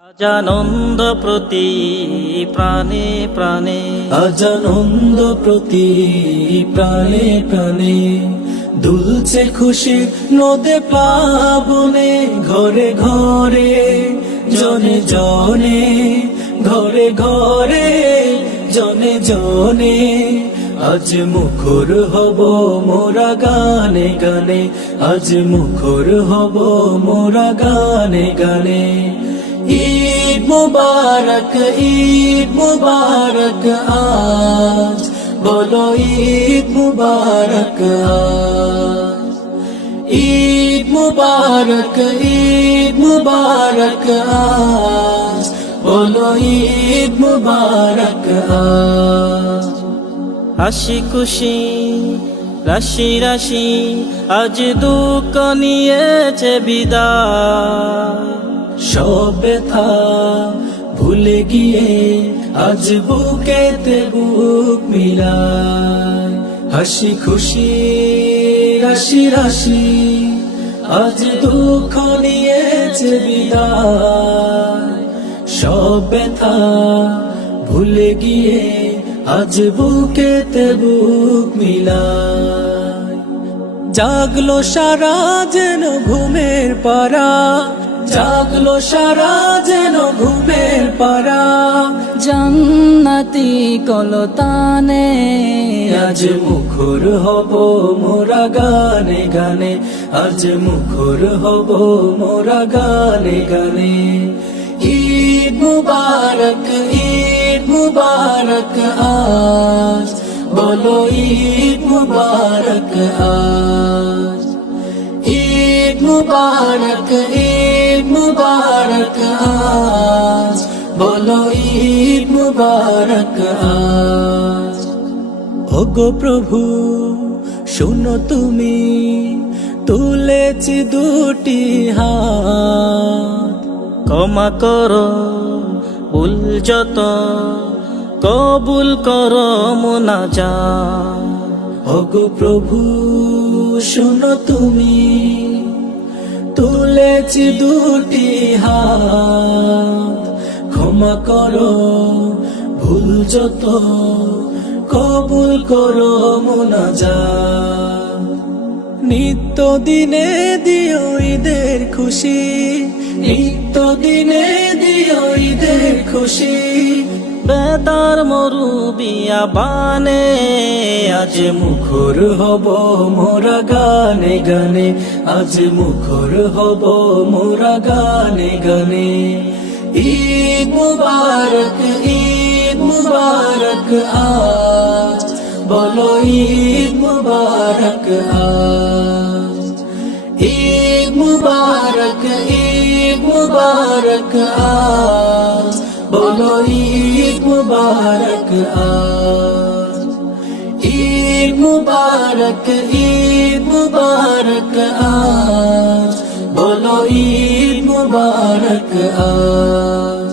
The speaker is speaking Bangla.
আজ আনন্দ প্রতি প্রাণে প্রাণে, আজ আনন্দ প্রতি প্রাণে প্রাণে, দুলছে খুশি নদে প্লাবনে, ঘরে ঘরে জনে জনে, ঘরে ঘরে জনে জনে, আজ মুখর হব মোরা গানে গানে, আজ মুখর হব মোরা গানে গানে। ঈদ মুবারক আজ, বলো ঈদ মুবারক আজ। ঈদ মুবারক আজ, বলো ঈদ মুবারক আজ। হাসি খুশি রাশি রাশি আজ দুঃখ নিয়েছে বিদায়, সব ব্যথা ভুলে গিয়ে আজ বুকেতে বুক মিলায়, হাসি খুশি রাশি রাশি আজ দুঃখ নিয়েছে বিদায়, সব ব্যথা ভুলে গিয়ে আজ বুকেতে বুক মিলায়। জাগলো সারা যেন ঘুমের পারা, জাগলো সারা যেন ঘুমের পারা, জান্নাতি কলতানে আজ মুখর হব মোরা গানে গানে, আজ মুখর হব মোরা গানে গানে। ঈদ মুবারক আজ, বলো ঈদ মুবারক আজ। ঈদ মুবারক আজ, বলো ঈদ মুবারক আজ। ওগো প্রভু শোনো তুমি, তুলেছি দুটি হাত, ক্ষমা করো ভুল যত, কবুল করো মুনাজাত। ওগো প্রভু শোনো তুমি, তুলেছি দুটি হাত, ক্ষমা করো ভুল যত, কবুল করো মুনাজাত। নিত্য দিনে দিও ঈদের খুশি, নিত্য দিনে দিও ঈদের খুশি, বেদার মরু বিয়া বানে আজ মুখর হব মোরা গানে গানে, আজ মুখর হব মোরা গানে গানে। ঈদ মুবারক আজ, বলো ঈদ মুবারক আজ। ঈদ মুবারক আজ, বলো ঈদ মুবারক আজ। ঈদ মুবারক আজ, বলো ঈদ মুবারক আজ।